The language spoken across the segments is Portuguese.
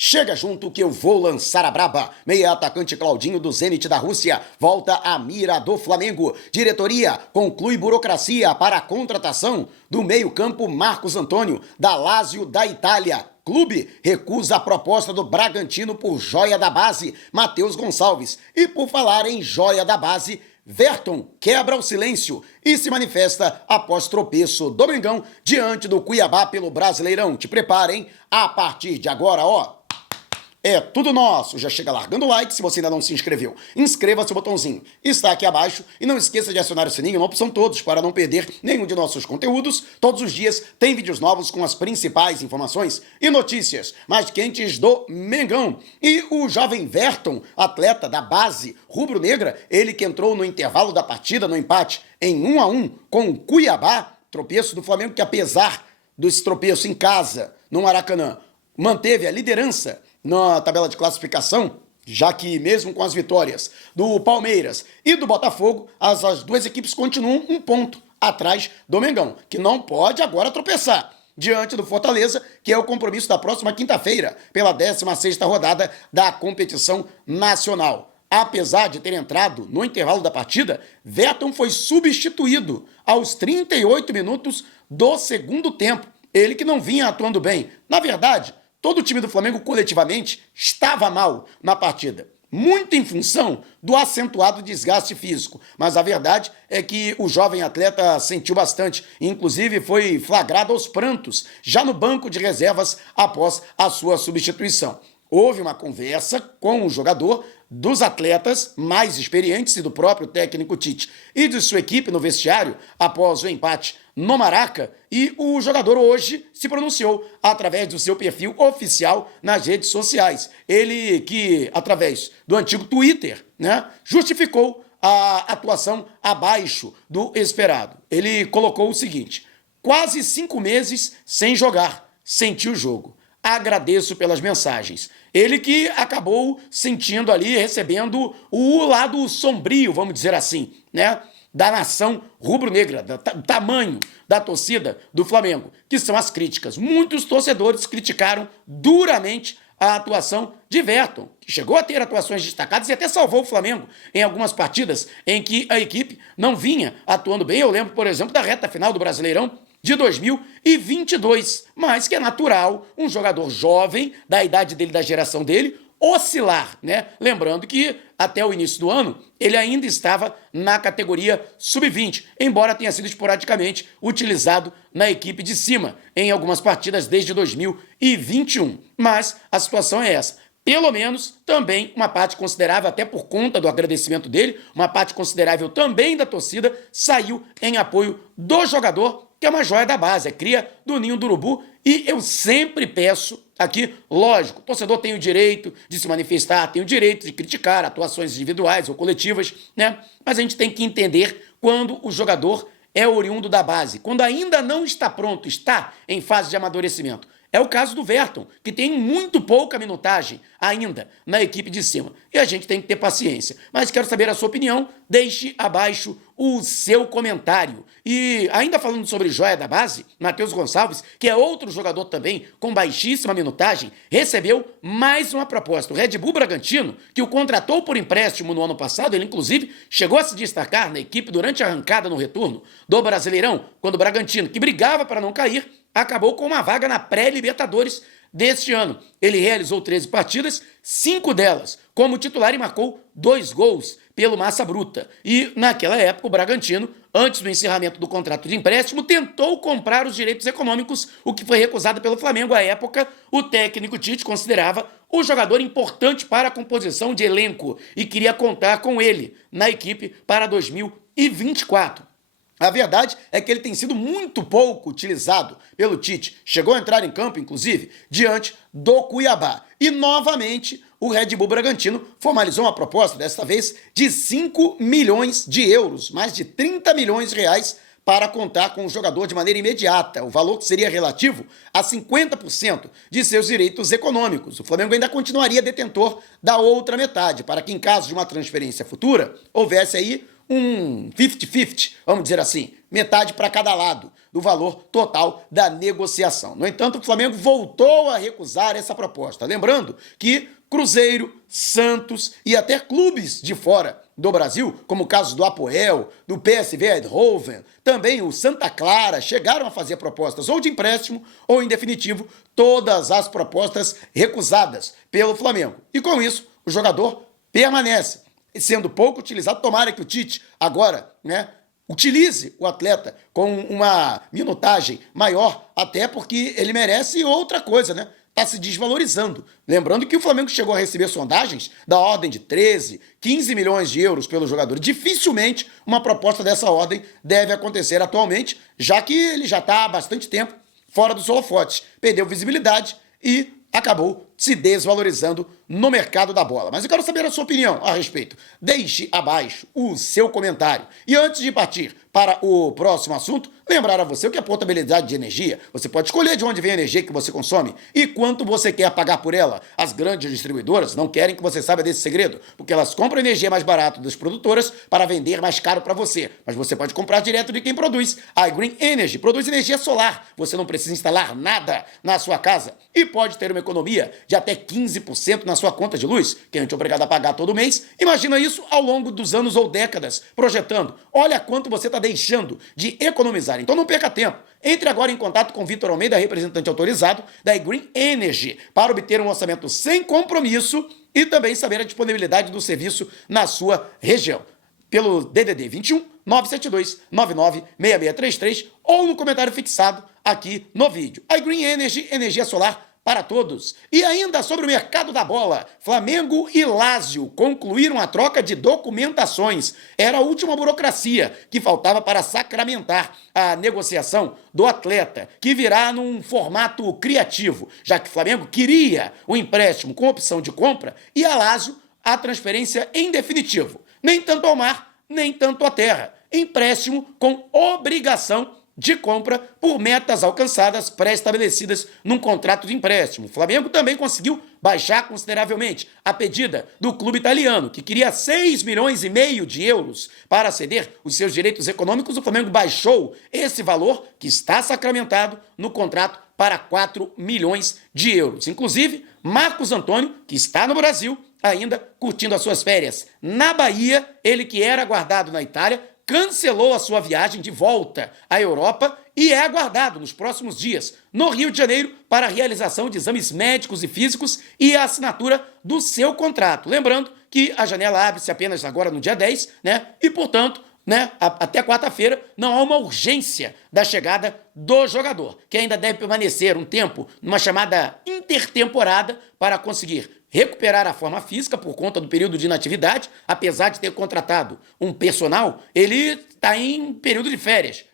Chega junto que eu vou lançar a braba. Meia atacante Claudinho do Zenit da Rússia volta à mira do Flamengo. Diretoria conclui burocracia para a contratação do meio-campo Marcos Antônio, da Lazio da Itália. Clube recusa a proposta do Bragantino por joia da base, Matheus Gonçalves. E por falar em joia da base, Verton quebra o silêncio e se manifesta após tropeço do Mengão diante do Cuiabá pelo Brasileirão. Te preparem, a partir de agora, é tudo nosso. Já chega largando o like se você ainda não se inscreveu. Inscreva-se, o botãozinho está aqui abaixo e não esqueça de acionar o sininho na opção todos para não perder nenhum de nossos conteúdos. Todos os dias tem vídeos novos com as principais informações e notícias mais quentes do Mengão. E o jovem Verton, atleta da base rubro-negra, ele que entrou no intervalo da partida no empate em 1-1 com o Cuiabá, tropeço do Flamengo que apesar desse tropeço em casa, no Maracanã, manteve a liderança na tabela de classificação, já que mesmo com as vitórias do Palmeiras e do Botafogo, as duas equipes continuam um ponto atrás do Mengão, que não pode agora tropeçar diante do Fortaleza, que é o compromisso da próxima quinta-feira, pela 16ª rodada da competição nacional. Apesar de ter entrado no intervalo da partida, Verton foi substituído aos 38 minutos do segundo tempo. Ele que não vinha atuando bem. Na verdade, todo o time do Flamengo coletivamente estava mal na partida, muito em função do acentuado desgaste físico. Mas a verdade é que o jovem atleta sentiu bastante, inclusive foi flagrado aos prantos, já no banco de reservas após a sua substituição. Houve uma conversa com o jogador, dos atletas mais experientes e do próprio técnico Tite e de sua equipe no vestiário após o empate no Maraca, e o jogador hoje se pronunciou através do seu perfil oficial nas redes sociais. Ele que, através do antigo Twitter, justificou a atuação abaixo do esperado. Ele colocou o seguinte: quase 5 meses sem jogar, senti o jogo. Agradeço pelas mensagens. Ele que acabou sentindo ali, recebendo o lado sombrio, vamos dizer assim, da nação rubro-negra, do tamanho da torcida do Flamengo, que são as críticas. Muitos torcedores criticaram duramente a atuação de Verton, que chegou a ter atuações destacadas e até salvou o Flamengo em algumas partidas em que a equipe não vinha atuando bem. Eu lembro, por exemplo, da reta final do Brasileirão de 2022, mas que é natural um jogador jovem, da idade dele, da geração dele, oscilar, Lembrando que até o início do ano ele ainda estava na categoria sub-20, embora tenha sido esporadicamente utilizado na equipe de cima em algumas partidas desde 2021. Mas a situação é essa. Pelo menos também uma parte considerável, até por conta do agradecimento dele, uma parte considerável também da torcida saiu em apoio do jogador, que é uma joia da base, é cria do ninho do urubu. E eu sempre peço aqui, lógico, o torcedor tem o direito de se manifestar, tem o direito de criticar atuações individuais ou coletivas, Mas a gente tem que entender quando o jogador é oriundo da base, quando ainda não está pronto, está em fase de amadurecimento. É o caso do Verton, que tem muito pouca minutagem ainda na equipe de cima. E a gente tem que ter paciência. Mas quero saber a sua opinião. Deixe abaixo o seu comentário. E ainda falando sobre joia da base, Matheus Gonçalves, que é outro jogador também com baixíssima minutagem, recebeu mais uma proposta. O Red Bull Bragantino, que o contratou por empréstimo no ano passado, ele inclusive chegou a se destacar na equipe durante a arrancada no retorno do Brasileirão, quando o Bragantino, que brigava para não cair, acabou com uma vaga na pré-Libertadores deste ano. Ele realizou 13 partidas, 5 delas como titular e marcou 2 gols pelo Massa Bruta. E naquela época o Bragantino, antes do encerramento do contrato de empréstimo, tentou comprar os direitos econômicos, o que foi recusado pelo Flamengo. À época, o técnico Tite considerava o jogador importante para a composição de elenco e queria contar com ele na equipe para 2024. A verdade é que ele tem sido muito pouco utilizado pelo Tite. Chegou a entrar em campo, inclusive, diante do Cuiabá. E, novamente, o Red Bull Bragantino formalizou uma proposta, desta vez, de 5 milhões de euros, mais de 30 milhões de reais, para contar com o jogador de maneira imediata, o valor que seria relativo a 50% de seus direitos econômicos. O Flamengo ainda continuaria detentor da outra metade, para que, em caso de uma transferência futura, houvesse aí um 50-50, vamos dizer assim, metade para cada lado do valor total da negociação. No entanto, o Flamengo voltou a recusar essa proposta. Lembrando que Cruzeiro, Santos e até clubes de fora do Brasil, como o caso do Apoel, do PSV Eindhoven, também o Santa Clara, chegaram a fazer propostas ou de empréstimo ou, em definitivo, todas as propostas recusadas pelo Flamengo. E com isso, o jogador permanece, sendo pouco utilizado. Tomara que o Tite agora, utilize o atleta com uma minutagem maior, até porque ele merece outra coisa, Está se desvalorizando. Lembrando que o Flamengo chegou a receber sondagens da ordem de 13, 15 milhões de euros pelo jogador. Dificilmente uma proposta dessa ordem deve acontecer atualmente, já que ele já está há bastante tempo fora dos holofotes. Perdeu visibilidade e acabou se desvalorizando no mercado da bola. Mas eu quero saber a sua opinião a respeito. Deixe abaixo o seu comentário. E antes de partir para o próximo assunto, lembrar a você que a portabilidade de energia, você pode escolher de onde vem a energia que você consome e quanto você quer pagar por ela. As grandes distribuidoras não querem que você saiba desse segredo, porque elas compram energia mais barato das produtoras para vender mais caro para você. Mas você pode comprar direto de quem produz. A Green Energy produz energia solar. Você não precisa instalar nada na sua casa e pode ter uma economia de até 15% na sua conta de luz, que a gente é obrigado a pagar todo mês. Imagina isso ao longo dos anos ou décadas, projetando. Olha quanto você está deixando de economizar. Então não perca tempo. Entre agora em contato com Vitor Almeida, representante autorizado da Green Energy, para obter um orçamento sem compromisso e também saber a disponibilidade do serviço na sua região. Pelo DDD 21 972 99 6633 ou no comentário fixado aqui no vídeo. A Green Energy, energia solar para todos. E ainda sobre o mercado da bola, Flamengo e Lazio concluíram a troca de documentações. Era a última burocracia que faltava para sacramentar a negociação do atleta, que virá num formato criativo, já que o Flamengo queria o empréstimo com opção de compra e a Lazio a transferência em definitivo. Nem tanto ao mar, nem tanto à terra. Empréstimo com obrigação de compra por metas alcançadas pré-estabelecidas num contrato de empréstimo. O Flamengo também conseguiu baixar consideravelmente a pedida do clube italiano, que queria 6,5 milhões de euros para ceder os seus direitos econômicos. O Flamengo baixou esse valor, que está sacramentado no contrato, para 4 milhões de euros. Inclusive, Marcos Antônio, que está no Brasil, ainda curtindo as suas férias na Bahia, ele que era aguardado na Itália, cancelou a sua viagem de volta à Europa e é aguardado nos próximos dias no Rio de Janeiro para a realização de exames médicos e físicos e a assinatura do seu contrato. Lembrando que a janela abre-se apenas agora no dia 10, E, portanto, até quarta-feira não há uma urgência da chegada do jogador, que ainda deve permanecer um tempo numa chamada intertemporada para conseguir recuperar a forma física por conta do período de inatividade. Apesar de ter contratado um personal, ele está em período de férias,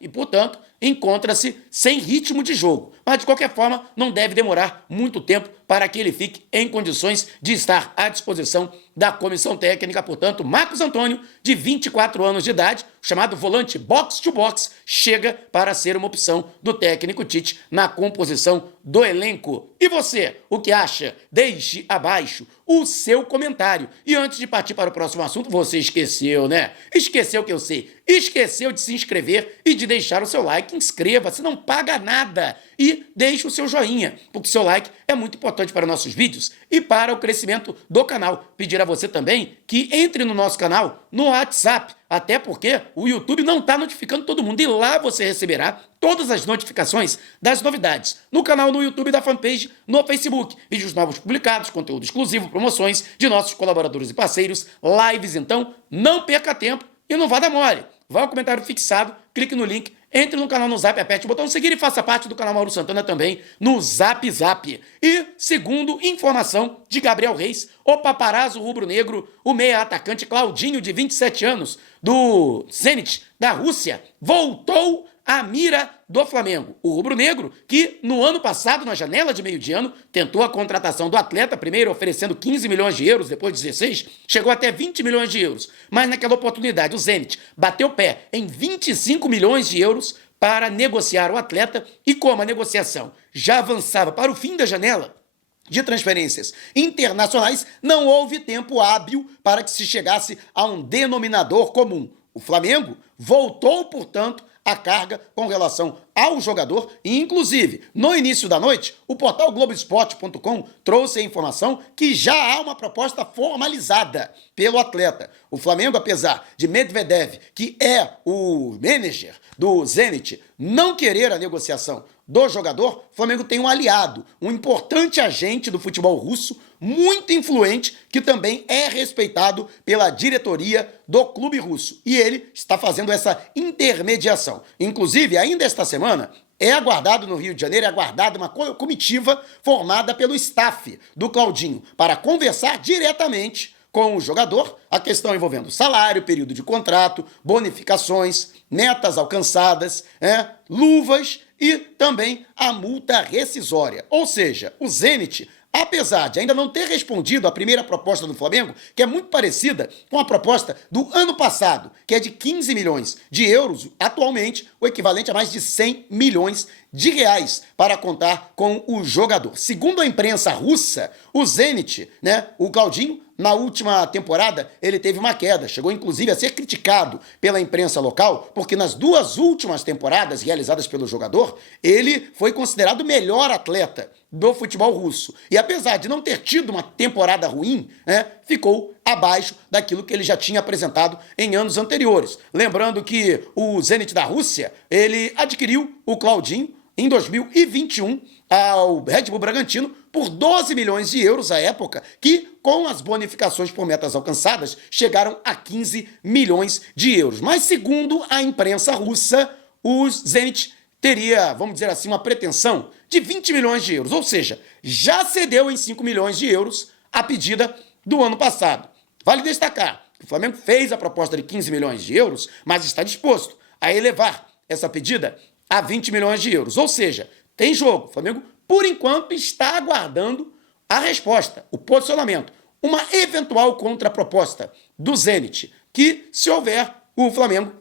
E, portanto, encontra-se sem ritmo de jogo. Mas, de qualquer forma, não deve demorar muito tempo para que ele fique em condições de estar à disposição da comissão técnica. Portanto, Marcos Antônio, de 24 anos de idade, chamado volante box-to-box, chega para ser uma opção do técnico Tite na composição do elenco. E você, o que acha? Deixe abaixo o seu comentário. E antes de partir para o próximo assunto, você esqueceu, Esqueceu que eu sei. Esqueceu de se inscrever e de deixar o seu like. Inscreva-se, não paga nada. E deixe o seu joinha, porque o seu like é muito importante para nossos vídeos e para o crescimento do canal. Pedir a você também que entre no nosso canal no WhatsApp, até porque o YouTube não está notificando todo mundo e lá você receberá todas as notificações das novidades no canal, no YouTube, da fanpage, no Facebook, vídeos novos publicados, conteúdo exclusivo, promoções de nossos colaboradores e parceiros, lives. Então não perca tempo e não vá dar mole. Vá ao comentário fixado, clique no link, entre no canal no Zap, aperte o botão seguir e faça parte do canal Mauro Santana também no Zap Zap. E, segundo informação de Gabriel Reis, o paparazzo rubro-negro, o meia atacante Claudinho, de 27 anos, do Zenit da Rússia, voltou à mira do Flamengo. O rubro-negro, que no ano passado, na janela de meio de ano, tentou a contratação do atleta, primeiro oferecendo 15 milhões de euros, depois 16, chegou até 20 milhões de euros. Mas naquela oportunidade, o Zenit bateu pé em 25 milhões de euros para negociar o atleta, e como a negociação já avançava para o fim da janela de transferências internacionais, não houve tempo hábil para que se chegasse a um denominador comum. O Flamengo voltou, portanto, a carga com relação ao jogador e, inclusive, no início da noite, o portal Globoesporte.com trouxe a informação que já há uma proposta formalizada pelo atleta. O Flamengo, apesar de Medvedev, que é o manager do Zenit, não querer a negociação do jogador, o Flamengo tem um aliado, um importante agente do futebol russo, muito influente, que também é respeitado pela diretoria do clube russo. E ele está fazendo essa intermediação. Inclusive, ainda esta semana, é aguardado no Rio de Janeiro, é aguardada uma comitiva formada pelo staff do Claudinho para conversar diretamente com o jogador, a questão envolvendo salário, período de contrato, bonificações, metas alcançadas, luvas e também a multa rescisória. Ou seja, o Zenit, apesar de ainda não ter respondido à primeira proposta do Flamengo, que é muito parecida com a proposta do ano passado, que é de 15 milhões de euros, atualmente o equivalente a mais de 100 milhões de reais para contar com o jogador. Segundo a imprensa russa, o Zenit, o Claudinho, na última temporada, ele teve uma queda, chegou inclusive a ser criticado pela imprensa local, porque nas duas últimas temporadas realizadas pelo jogador, ele foi considerado o melhor atleta do futebol russo. E apesar de não ter tido uma temporada ruim, ficou abaixo daquilo que ele já tinha apresentado em anos anteriores. Lembrando que o Zenit da Rússia, ele adquiriu o Claudinho em 2021 ao Red Bull Bragantino por 12 milhões de euros à época, que com as bonificações por metas alcançadas chegaram a 15 milhões de euros. Mas segundo a imprensa russa, o Zenit teria, vamos dizer assim, uma pretensão de 20 milhões de euros, ou seja, já cedeu em 5 milhões de euros a pedida do ano passado. Vale destacar que o Flamengo fez a proposta de 15 milhões de euros, mas está disposto a elevar essa pedida a 20 milhões de euros. Ou seja, tem jogo. O Flamengo, por enquanto, está aguardando a resposta, o posicionamento, uma eventual contraproposta do Zenit, que, se houver, o Flamengo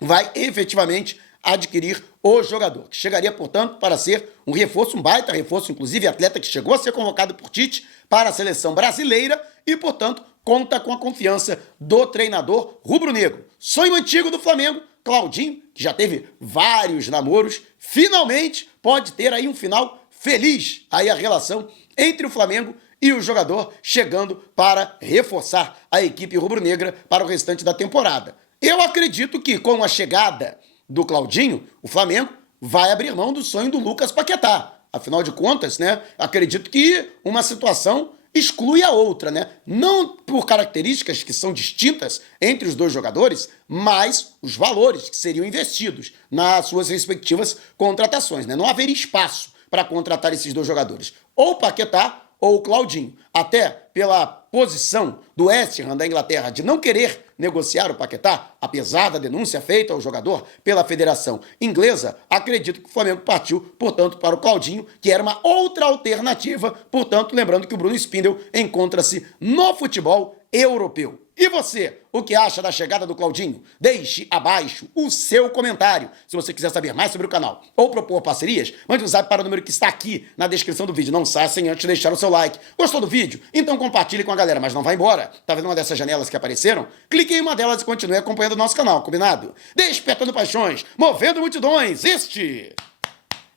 vai efetivamente adquirir o jogador, que chegaria, portanto, para ser um reforço, um baita reforço, inclusive atleta que chegou a ser convocado por Tite para a seleção brasileira e, portanto, conta com a confiança do treinador rubro-negro. Sonho antigo do Flamengo, Claudinho, que já teve vários namoros, finalmente pode ter aí um final feliz, aí a relação entre o Flamengo e o jogador chegando para reforçar a equipe rubro-negra para o restante da temporada. Eu acredito que com a chegada do Claudinho, o Flamengo vai abrir mão do sonho do Lucas Paquetá. Afinal de contas, acredito que uma situação exclui a outra, Não por características que são distintas entre os dois jogadores, mas os valores que seriam investidos nas suas respectivas contratações, Não haveria espaço para contratar esses dois jogadores, ou Paquetá ou o Claudinho. Até pela posição do West Ham da Inglaterra de não querer negociar o Paquetá, apesar da denúncia feita ao jogador pela Federação Inglesa, acredito que o Flamengo partiu, portanto, para o Claudinho, que era uma outra alternativa, portanto, lembrando que o Bruno Spindel encontra-se no futebol europeu. E você, o que acha da chegada do Claudinho? Deixe abaixo o seu comentário. Se você quiser saber mais sobre o canal ou propor parcerias, mande um zap para o número que está aqui na descrição do vídeo. Não saia sem antes deixar o seu like. Gostou do vídeo? Então compartilhe com a galera, mas não vá embora. Tá vendo uma dessas janelas que apareceram? Clique em uma delas e continue acompanhando o nosso canal, combinado? Despertando paixões, movendo multidões, este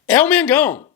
é o Mengão.